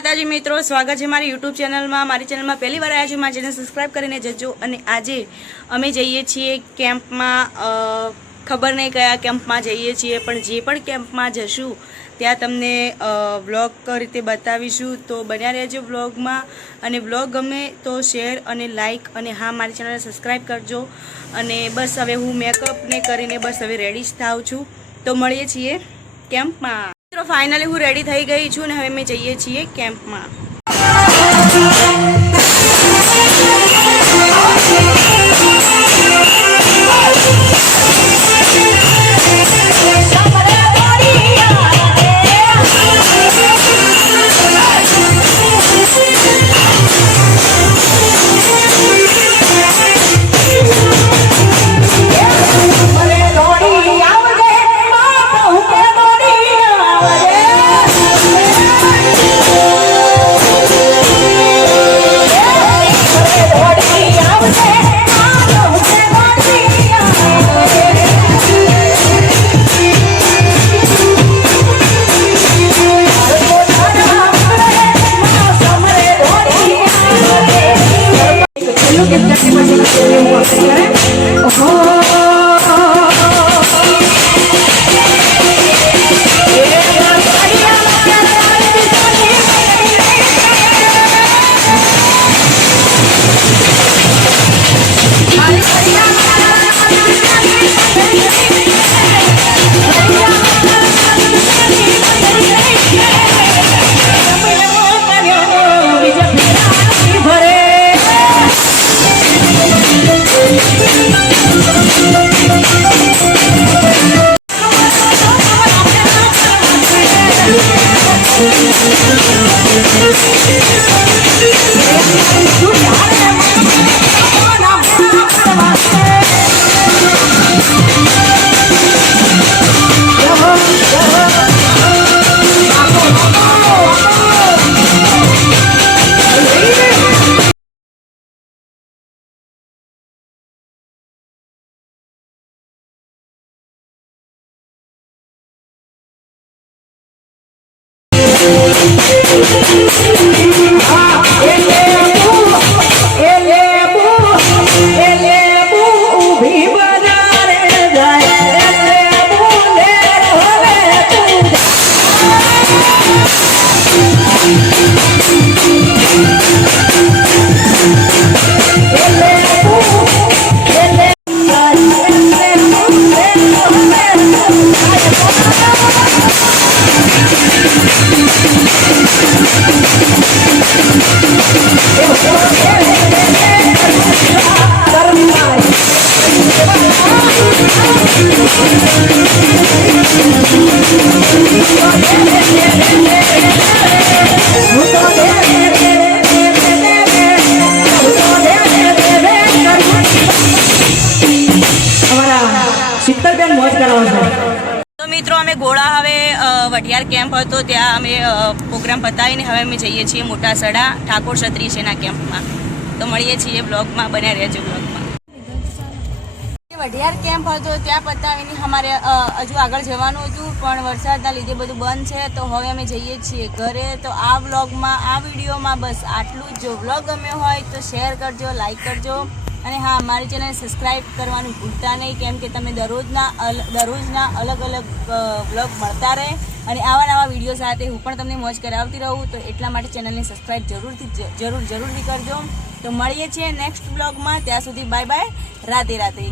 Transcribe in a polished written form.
માતાજી મિત્રો, સ્વાગત છે મારી યુટ્યુબ ચેનલમાં। મારી ચેનલમાં પહેલી વાર આવ્યા છો, મારી ચેનલ સબસ્ક્રાઈબ કરીને જજો। અને આજે અમે જઈએ છીએ કેમ્પમાં। ખબર નહીં કયા કેમ્પમાં જઈએ છીએ, પણ જે પણ કેમ્પમાં જશું ત્યાં તમને વ્લોગ રીતે બતાવીશું। તો બન્યા રહેજો વ્લોગમાં, અને વ્લોગ ગમે તો શેર અને લાઈક, અને હા, મારી ચેનલને સબસ્ક્રાઈબ કરજો। અને બસ હવે હું મેકઅપને કરીને બસ હવે રેડી જ થાઉં છું। તો મળીએ છીએ કેમ્પમાં। મિત્રો ફાઇનલી હું રેડી થઈ ગઈ છું ને હવે અમે જઈએ છીએ કેમ્પમાં। તો મિત્રો અમે ગોળા હવે વઢિયાર કેમ્પ હતો ત્યાં અમે પ્રોગ્રામ પતાવીને હવે અમે જઈએ છીએ મોટાસડા ઠાકોર ક્ષત્રિય સેના કેમ્પમાં। તો મળીએ છીએ બ્લોગમાં, બન્યા રહેજો બ્લોગમાં। વઢિયાર કેમ્પ હતો ત્યાં પતાવીને અમારે હજુ આગળ જવાનું હતું, પણ વરસાદના લીધે બધું બંધ છે। તો હવે અમે જઈએ છીએ ઘરે। તો આ વ્લોગમાં, આ વિડીયોમાં બસ આટલું જ। જો વ્લોગ ગમ્યો હોય તો શેર કરજો, લાઈક કરજો, અને હા, મારી ચેનલ સબસ્ક્રાઈબ કરવાનું ભૂલતા નહીં, કેમ કે તમે દરરોજના અલગ અલગ વ્લોગ મળતા રહે, અને આવા નવા વિડીયો સાથે હું પણ તમને મોજ કરાવતી રહું। તો એટલા માટે ચેનલને સબસ્ક્રાઈબ જરૂરથી કરજો। તો મળીએ છીએ નેક્સ્ટ વ્લોગમાં, ત્યાં સુધી બાય બાય, રાધે રાધે।